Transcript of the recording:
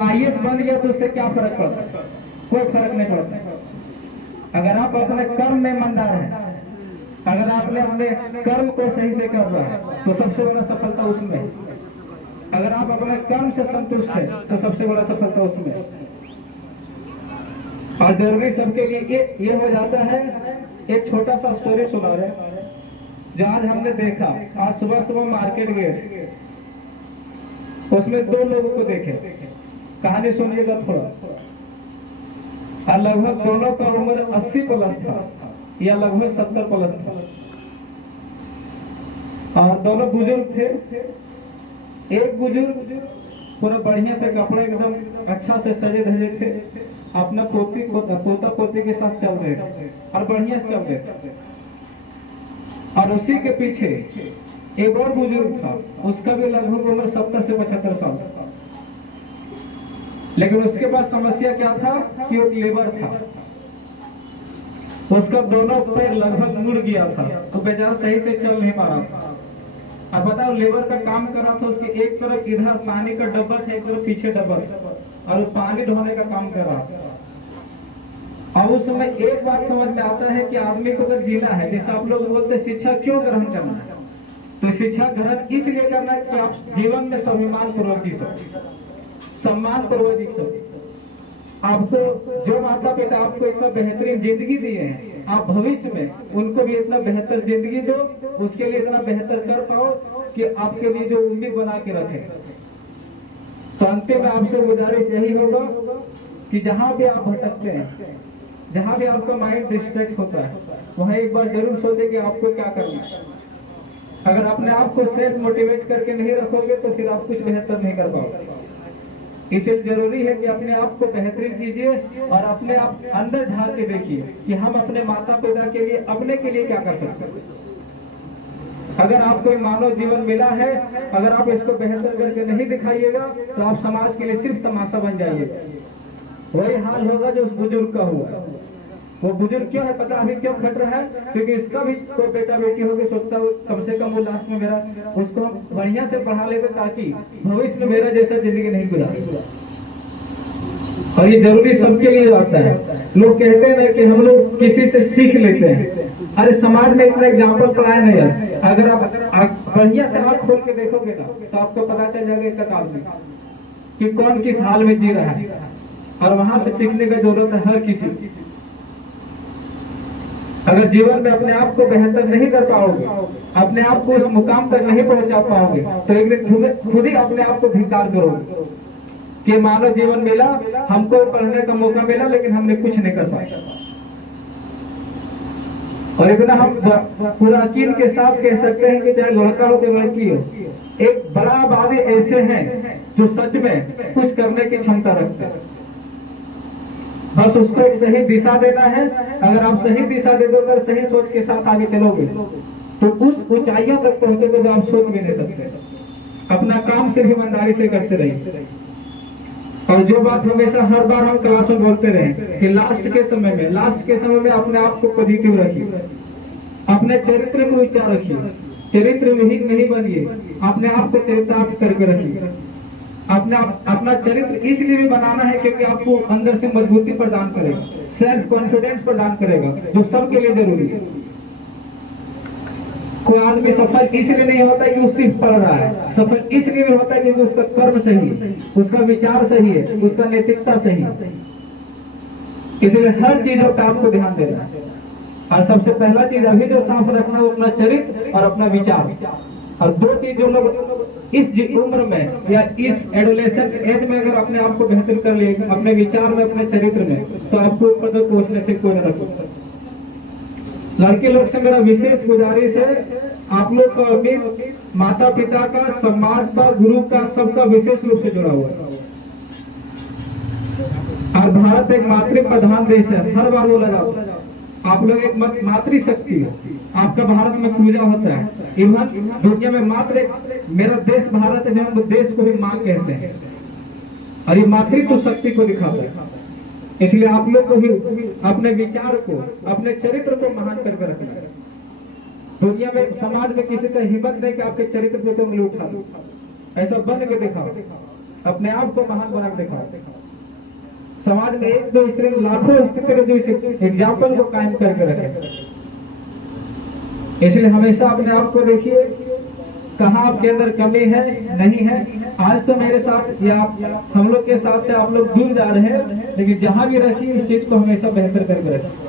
IAS बन गया तो उससे क्या फर्क पड़ता है? कोई फर्क नहीं पड़ता। अगर आप अपने कर्म में ईमानदार हैं, अगर आपने अपने कर्म को सही से कर रहा है तो सबसे बड़ा सफलता उसमें है। अगर आप अपने कर्म से संतुष्ट हैं तो सबसे बड़ा सफलता उसमें है। और जरूरी सबके लिए ये हो जाता है। एक छोटा सा स्टोरी सुना रहे जो आज हमने देखा। आज सुबह सुबह मार्केट गए, उसमें दो लोगों को देखे। कहानी सुनिएगा थोड़ा। और लगभग दोनों का उम्र 80 प्लस था या लगभग 70 प्लस था, और दोनों बुजुर्ग थे। एक बुजुर्ग पूरा बढ़िया से कपड़े एकदम अच्छा से सजे धजे थे, अपना पोता पोती के साथ चल रहे थे और बढ़िया से चल रहे थे। और उसी के पीछे एक और बुजुर्ग था, उसका भी लगभग उम्र 70 से 75 साल था। लेकिन उसके पास समस्या क्या था कि एक लेबर था, उसका दोनों पैर लगभग मुड़ गया था, तो बेचारा सही से चल नहीं पा रहा था। अब बताओ, लेबर का काम कर रहा था, उसके एक तरफ इधर पानी का डब्बा था, एक तरफ पीछे डब्बा था, और पानी ढोने का काम कर रहा था। अब उस समय एक बात समझ में आता है कि आदमी को अगर जीना है, जैसे आप लोग बोलते हैं शिक्षा क्यों ग्रहण करना है, तो शिक्षा ग्रहण इसलिए करना है कि आप जीवन में स्वाभिमान पूर्वक जी सको, सम्मान पूर्वक जी सको। आपको जो माता पिता आपको इतना बेहतरीन जिंदगी दिए हैं, आप भविष्य में उनको भी इतना बेहतर जिंदगी दो, उसके लिए इतना बेहतर कर पाओ कि आपके लिए जो उम्मीद बना के रखे। तो अंतिम में आपसे गुजारिश यही होगा कि जहां भी आप भटकते हैं, जहां भी आपका माइंड डिस्ट्रैक्ट होता है, वहां एक बार जरूर सोचे कि आपको क्या करना है। अगर अपने आप को सेल्फ मोटिवेट करके नहीं रखोगे तो फिर आप कुछ बेहतर नहीं कर पाओगे। इसलिए जरूरी है कि अपने आप को बेहतरीन कीजिए और अपने आप अंदर झांक के देखिए कि हम अपने माता पिता के लिए, अपने के लिए क्या कर सकते हैं। अगर आपको मानव जीवन मिला है, अगर आप इसको बेहतर करके नहीं दिखाइएगा तो आप समाज के लिए सिर्फ तमाशा बन जाइएगा। वही हाल होगा जो उस बुजुर्ग का हुआ। वो बुजुर्ग क्यों है पता, अभी क्यों खट रहा है? क्योंकि इसका भी कोई बेटा बेटी होगी, सोचता है कम से कम वो लास्ट में मेरा उसको बढ़िया से पढ़ा लेते ताकि भविष्य में मेरा जैसा जिंदगी नहीं गुजारे। और ये जरूरी सबके लिए आता है। लोग कहते हैं ना कि हम लोग किसी से सीख लेते हैं। अरे समाज में इतना एग्जाम्पल पढ़ाया नहीं है। अगर आप बढ़िया से आँख खोल के देखोगे ना तो आपको पता चल जाएगा एक आदमी कि कौन किस हाल में जी रहा है, और वहां से सीखने की जरूरत है हर किसी की। अगर जीवन में अपने आप को बेहतर नहीं कर पाओगे, अपने आप को उस मुकाम तक नहीं पहुंचा पाओगे, तो एक दिन खुद ही अपने आप को धिक्कार करोगे कि मानव जीवन मिला, हमको पढ़ने का मौका मिला, लेकिन हमने कुछ नहीं कर पाया। और इतना हम पूरा यकीन के साथ कह सकते हैं कि चाहे लड़का हो चाहे लड़की हो, एक बड़ा आबादी ऐसे हैं जो सच में कुछ करने की क्षमता रखते हैं। बस उसको एक सही दिशा देना है। अगर आप सही दिशा दे दो, अगर सही सोच के साथ आगे चलोगे तो उस ऊंचाइयों तक पहुंचोगे जो आप सोच भी नहीं सकते। अपना काम सिर्फ ईमानदारी से करते रहिए। और जो बात हमेशा हर बार हम क्लास में बोलते रहे कि लास्ट के समय में अपने आप को पॉजिटिव रखिए, अपने चरित्र को ऊंचा रखिए, चरित्र विहीन नहीं बनिए, अपने आप को चरितार्थ करके रखिए। अपना चरित्र इसलिए भी बनाना है क्योंकि आपको अंदर से मजबूती प्रदान करेगा, सेल्फ कॉन्फिडेंस प्रदान करेगा, जो सबके लिए जरूरी है। कोई आदमी सफल इसलिए नहीं होता कि वो सिर्फ पढ़ रहा है, सफल इसलिए भी होता है क्योंकि उसका कर्म सही है, उसका विचार सही है, उसका नैतिकता सही है। इसलिए हर चीजों पर आपको ध्यान देना है। और सबसे पहला चीज अभी जो साफ रखना वो अपना चरित्र और अपना विचार। और दो चीज जो लोग इस उम्र में या इस एडोलेसेंट एज में अगर अपने आप को बेहतर कर लिए, अपने विचार में, अपने चरित्र में, तो आपको ऊपर तक पहुंचने से कोई नहीं रख सकता। लड़के लोग से मेरा विशेष गुजारिश है, आप लोग का उम्मीद माता पिता का, समाज का, गुरु का, सबका विशेष रूप से जुड़ा हुआ है। और भारत एक मातृ प्रधान देश है, हर बार बोला जाता है। आप लोग एक मातृशक्ति है, आपका भारत में पूजा होता है। इवन दुनिया में मात्र मेरा देश भारत है, जो हम देश को भी मां कहते हैं, और ये मातृत्व शक्ति को दिखाता है। इसलिए आप लोग को भी अपने विचार को, अपने चरित्र को महान करके रखना है। दुनिया में, समाज में किसी का हिम्मत नहीं कि आपके चरित्र पे उंगली उठा दो, ऐसा बन के दिखाओ। अपने आप को महान बना के दिखाओ। समाज में एक दो स्त्री, लाखों स्त्री जो इस एग्जाम्पल को कायम करके रखे। इसलिए हमेशा अपने आप को देखिए कहाँ आपके अंदर कमी है, नहीं है। आज तो मेरे साथ या हम लोग के साथ से आप लोग दूर जा रहे हैं, लेकिन जहां भी रखिए इस चीज को हमेशा बेहतर करके रखिए।